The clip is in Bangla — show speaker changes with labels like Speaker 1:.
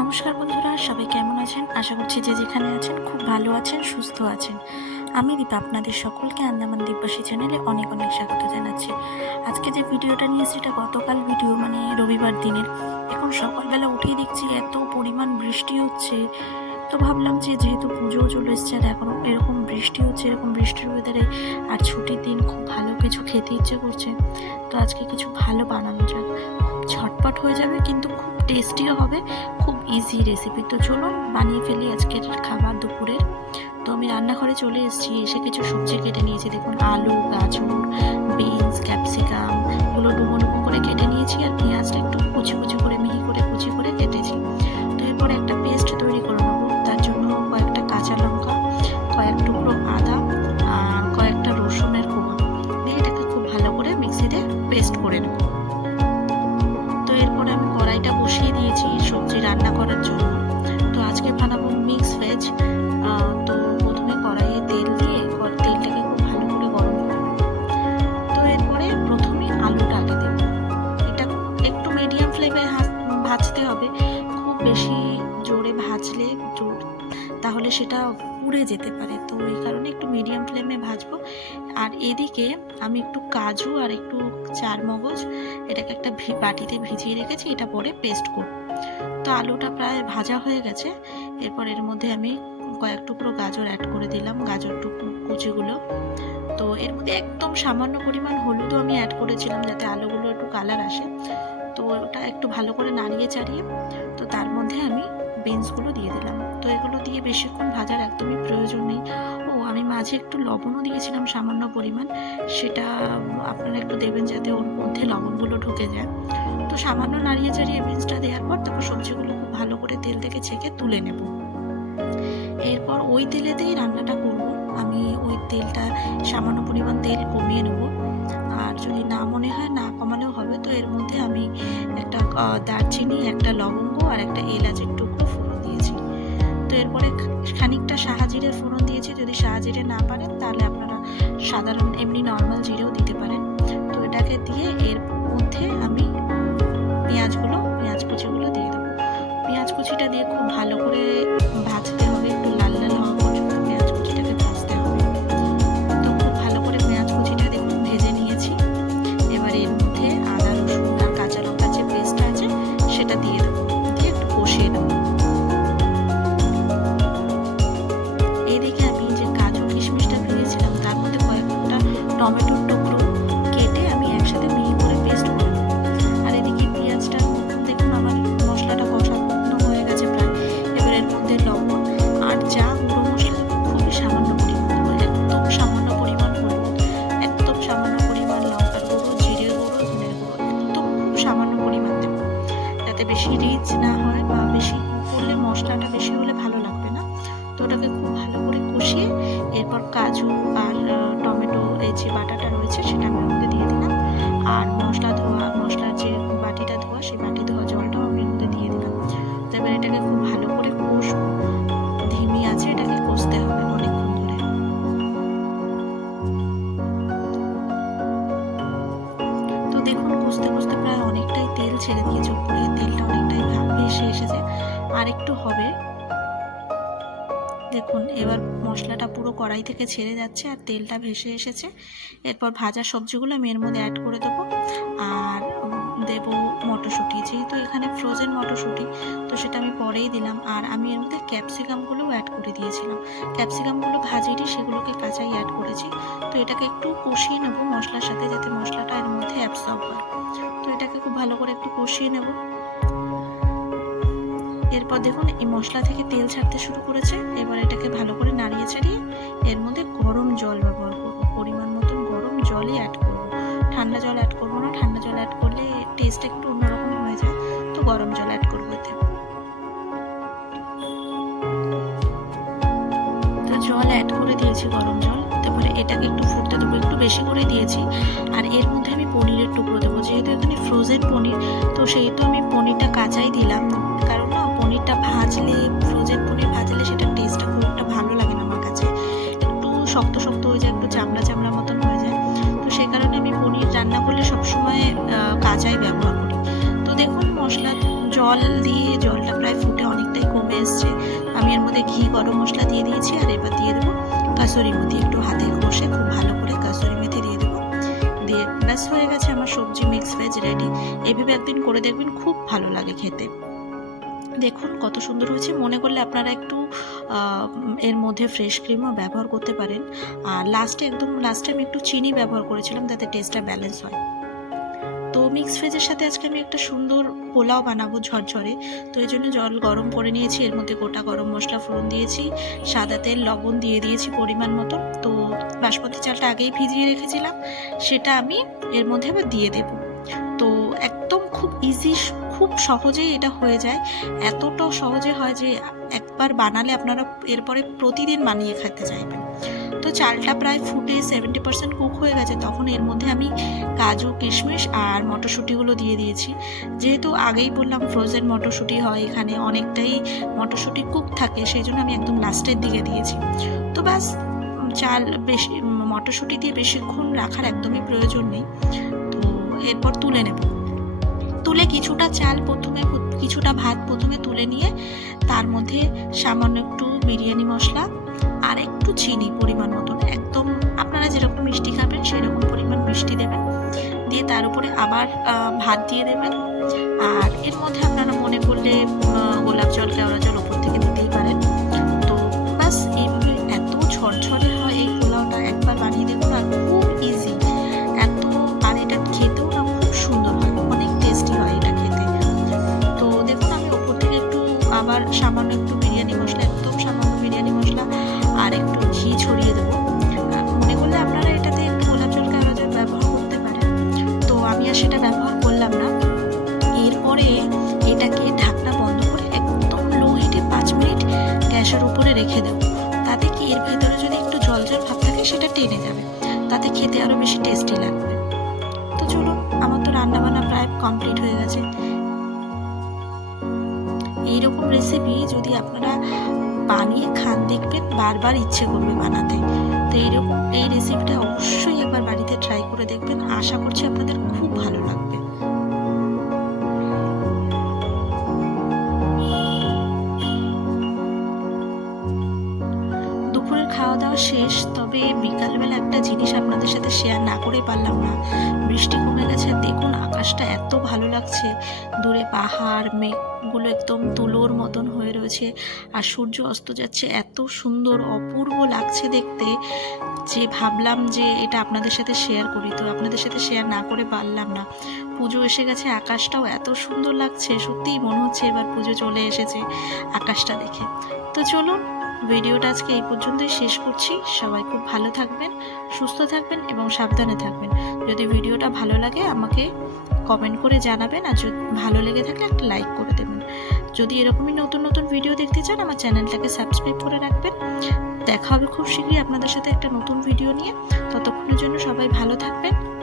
Speaker 1: নমস্কার বন্ধুরা, সবাই কেমন আছেন? আশা করছি যে যেখানে আছেন খুব ভালো আছেন, সুস্থ আছেন। আমি দীপা, আপনাদের সকলকে আন্দামান দ্বীপবাসী চ্যানেলে অনেক অনেক স্বাগত জানাচ্ছি। আজকে যে ভিডিওটা নিয়েছি এটা গতকাল ভিডিও মানে রবিবার দিনের। এখন সকালবেলা উঠেই দেখছি এত পরিমাণ বৃষ্টি হচ্ছে। তো ভাবলাম যে যেহেতু পুজোও চলে এসছে আর এখন এরকম বৃষ্টি হচ্ছে, এরকম বৃষ্টির ওয়েদারে আর ছুটির দিন খুব ভালো কিছু খেতে ইচ্ছে করছে। তো আজকে কিছু ভালো বানানো যাক। খুব ঝটপট হয়ে যাবে, কিন্তু খুব টেস্টিও হবে ইজি রেসিপি তো চলুন, বানিয়ে ফেলি আজকের খাবার দুপুরের। তো আমি রান্নাঘরে চলে এসেছি, এসে কিছু সবজি কেটে নিয়েছি, দেখুন আলু, গাজর, বিনস, ক্যাপসিকাম, এগুলো ডুবো ডুবো করে কেটে নিয়েছি আর পেঁয়াজটা একটু কুচি কুচি করে, মিহি করে কুচি করে কেটেছি। তো এরপর একটা জোর। তাহলে সেটা পুড়ে যেতে পারে। তো এই কারণে একটু মিডিয়াম ফ্লেমে ভাজবো। আর এদিকে আমি একটু কাজু আর একটু চার মগজ, এটাকে একটা বাটিতে ভিজিয়ে রেখেছি, এটা পরে পেস্ট করব। তো আলুটা প্রায় ভাজা হয়ে গেছে। এরপর এর মধ্যে আমি কয়েক টুকরো গাজর অ্যাড করে দিলাম, গাজর টুকরো কুচিগুলো। তো এর মধ্যে একদম সামান্য পরিমাণ হলুদও আমি অ্যাড করেছিলাম যাতে আলুগুলো একটু কালার আসে। তো ওটা একটু ভালো করে নাড়িয়ে চাড়িয়ে তো তার মধ্যে আমি বিনসগুলো দিয়ে দিলাম। তো এগুলো দিয়ে বেশিক্ষণ ভাজার একদমই প্রয়োজন নেই। ও, আমি মাঝে একটু লবণও দিয়েছিলাম সামান্য পরিমাণ। সেটা আপনারা একটু দেবেন যাতে ওর মধ্যে লবণগুলো ঢুকে যায়। তো সামান্য নাড়িয়ে চাড়িয়ে বিনসটা দেওয়ার পর তারপর সবজিগুলো খুব ভালো করে তেল থেকে ছেঁকে তুলে নেব। এরপর ওই তেলেতেই রান্নাটা করব। আমি ওই তেলটা সামান্য পরিমাণ তেল কমিয়ে নেব। আর যদি না মনে হয় না কমালেও হবে। তো এর মধ্যে আমি একটা দারচিনি, একটা লবঙ্গ আর একটা ফোড়ন দিয়েছি তো এরপরে খানিকটা শাহাজিরের ফোড়ন দিয়েছি। যদি শাহাজিরে না পারেন, তাহলে আপনারা সাধারণ, এমনি নর্মাল জিরেও দিতে পারেন। তো এটাকে দিয়ে এর মধ্যে আমি পেঁয়াজগুলো, পেঁয়াজ কুচিগুলো দিয়ে দেবো। পেঁয়াজ কুচিটা দিয়ে খুব ভালো করে টমেটোর টুকরো কেটে আমি একসাথে মিহি করে পেস্ট করে আর এদিকে পেঁয়াজটা দেখুন আমার মশলাটা কষানো হয়ে গেছে প্রায়। এবার এর মধ্যে লবণ আর যা গুঁড়ো মশলা, খুবই সামান্য পরিমাণ দেবো একদম সামান্য পরিমাণ হলুদ, একদম সামান্য পরিমাণ লঙ্কার গুঁড়ো, জিরে গুঁড়ো, ধনের গুঁড়ো, একদম সামান্য পরিমাণ দেবো। যাতে বেশি রিচ না হয় বা বেশি করলে মশলাটা বেশি হলে ভালো লাগবে না। তো ওটাকে খুব ভালো করে কষিয়ে এরপর কাজু আর আর মশলা ধোয়া, মশলার যে বাটিটা ধোয়া, সেই বাটি ধোয়া জলটাও আমি এর মধ্যে দিয়ে দিলাম। তো এবার এটাকে খুব ভালো করে কষবো। ধিমি আছে, এটাকে কষতে হবে অনেকক্ষণ ধরে। তো দেখুন, কষতে কষতে প্রায় অনেকটাই তেল ছেড়ে দিয়েছে। উপরে তেলটা অনেকটাই ভেসে এসেছে। আর একটু হবে। দেখুন, এবার মশলাটা পুরো কড়াই থেকে ছেড়ে যাচ্ছে আর তেলটা ভেসে এসেছে। এরপর ভাজা সবজিগুলো আমি এর মধ্যে অ্যাড করে দেবো। আর দেবো মটরশুঁটি। যেহেতু এখানে ফ্রোজেন মটরশুঁটি, তো সেটা আমি পরেই দিলাম। আর আমি এর মধ্যে ক্যাপসিকামগুলোও অ্যাড করে দিয়েছিলাম। ক্যাপসিকামগুলো ভাজিনি, সেগুলোকে কাঁচাই অ্যাড করেছি। তো এটাকে একটু কষিয়ে নেব মশলার সাথে, যাতে মশলাটা এর মধ্যে অ্যাবসর্ব হয়। তো এটাকে খুব ভালো করে একটু কষিয়ে নেব। এরপর দেখুন, এই মশলা থেকে তেল ছাড়তে শুরু করেছে। এবার এটাকে ভালো করে নাড়িয়ে ছাড়িয়ে এর মধ্যে গরম জল ব্যবহার করব। পরিমাণ মতন গরম জলই অ্যাড করব। ঠান্ডা জল অ্যাড করব না, ঠান্ডা জল অ্যাড করলে টেস্ট একটু অন্যরকম হয়ে যায়, তো গরম জল অ্যাড করব এতে। তো জল অ্যাড করে দিয়েছি গরম জল। তারপরে এটাকে একটু ফুটতে দেবো, একটু বেশি করে দিয়েছি। আর এর মধ্যে আমি পনিরের টুকরো দেবো। যেহেতু এখানে ফ্রোজেন পনির, তো সেহেতু আমি পনিরটা কাঁচাই দিলাম কারণ না পনিরটা ভাজলে ফ্রোজেন পনির ভাজলে সেটার টেস্টটা খুব একটা ভালো লাগে না আমার কাছে। একটু শক্ত শক্ত হয়ে যায়, একটু চামড়া চামড়া মতন হয়ে যায়। তো সেই কারণে আমি পনির রান্না করলে সবসময় কাঁচাই ব্যবহার করি। তো দেখুন, মশলা জল দিয়ে জলটা প্রায় ফুটে অনেকটাই কমে এসছে। আমি এর মধ্যে ঘি, গরম মশলা দিয়ে দিয়েছি আর এবার দিয়ে দেবো কাসুরি মেথি। একটু হাতে ঘষে খুব ভালো করে কাসুরি মেথি দিয়ে দেবো। দিয়ে ব্যাস হয়ে গেছে আমার সবজি মিক্স ভেজ রেডি এভাবে একদিন করে দেখবেন, খুব ভালো লাগে খেতে। দেখুন, কত সুন্দর হয়েছে। মনে করলে আপনারা একটু এর মধ্যে ফ্রেশ ক্রিমও ব্যবহার করতে পারেন। আর লাস্টে একদম লাস্টে আমি একটু চিনি ব্যবহার করেছিলাম, যাতে টেস্টটা ব্যালেন্স হয়। তো মিক্স ভেজের সাথে আজকে আমি একটা সুন্দর পোলাও বানাবো ঝরঝরে। তো এই জন্য জল গরম করে নিয়েছি, এর মধ্যে গোটা গরম মশলা ফোড়ন দিয়েছি, সাদা তেল, লবণ দিয়ে দিয়েছি পরিমাণ মতো। তো বাসমতি চালটা আগেই ভিজিয়ে রেখেছিলাম, সেটা আমি এর মধ্যে আবার দিয়ে দেব। তো একদম খুব ইজি খুব সহজেই এটা হয়ে যায়। এতটাও সহজে হয় যে একবার বানালে আপনারা এরপরে প্রতিদিন বানিয়ে খেতে চাইবেন। তো চালটা প্রায় ফুটে সেভেন্টি পার্সেন্ট কুক হয়ে গেছে। তখন এর মধ্যে আমি কাজু, কিশমিশ আর মটরশুঁটিগুলো দিয়ে দিয়েছি। যেহেতু আগেই বললাম ফ্রোজেন মটরশুঁটি হয়, এখানে অনেকটাই মটরশুঁটি কুক থাকে, সেই জন্য আমি একদম লাস্টের দিকে দিয়েছি। তো ব্যাস, চাল বেশি, মটরশুঁটি দিয়ে বেশিক্ষণ রাখার একদমই প্রয়োজন নেই। তো এরপর তুলে নেব। তুলে কিছুটা চাল প্রথমে কিছুটা ভাত প্রথমে তুলে নিয়ে তার মধ্যে সামান্য একটু বিরিয়ানি মশলা আর একটু চিনি পরিমাণ মতন। একদম আপনারা যেরকম মিষ্টি খাবেন সেরকম পরিমাণ মিষ্টি দেবেন। দিয়ে তার উপরে আবার ভাত দিয়ে দেবেন। আর এর মধ্যে আপনারা মনে করলে গোলাপ জল, কেওড়া জল ওপর থেকে দিতেই পারেন। থাকে সেটা টেনে যাবে তাতে খেতে আরও বেশি টেস্টি লাগবে। তো চলুন, আমার তো রান্না বান্না প্রায় কমপ্লিট হয়ে গেছে। এইরকম রেসিপি যদি আপনারা বানিয়ে খান, দেখবেন বারবার ইচ্ছে করবে বানাতে। তো এইরকম, এই রেসিপিটা অবশ্যই একবার বাড়িতে ট্রাই করে দেখবেন। আশা করছি আপনাদের খুব ভালো লাগবে। আপনাদের সাথে শেয়ার না করে পারলাম না। বৃষ্টি কমে গেছে, দেখুন আকাশটা এত ভালো লাগছে। দূরে পাহাড়, মেঘগুলো একদম তুলোর মতন হয়ে রয়েছে আর সূর্য অস্ত যাচ্ছে, এত সুন্দর, অপূর্ব লাগছে দেখতে। যে ভাবলাম যে এটা আপনাদের সাথে শেয়ার করি, তো আপনাদের সাথে শেয়ার না করে পারলাম না। পুজো এসে গেছে, আকাশটাও এত সুন্দর লাগছে, সত্যিই মনে হচ্ছে এবার পুজো চলে এসেছে আকাশটা দেখে। তো চলুন ভিডিওটা আজকে এই পর্যন্তই শেষ করছি। সবাই খুব ভালো থাকবেন, সুস্থ থাকবেন এবং সাবধানে থাকবেন। যদি ভিডিওটা ভালো লাগে, আমাকে কমেন্ট করে জানাবেন আর যদি ভালো লেগে থাকলে একটা লাইক করে দেবেন। যদি এরকমই নতুন নতুন ভিডিও দেখতে চান, আমার চ্যানেলটাকে সাবস্ক্রাইব করে রাখবেন। দেখা হবে খুব শীঘ্রই আপনাদের সাথে একটা নতুন ভিডিও নিয়ে। ততক্ষণের জন্য সবাই ভালো থাকবেন।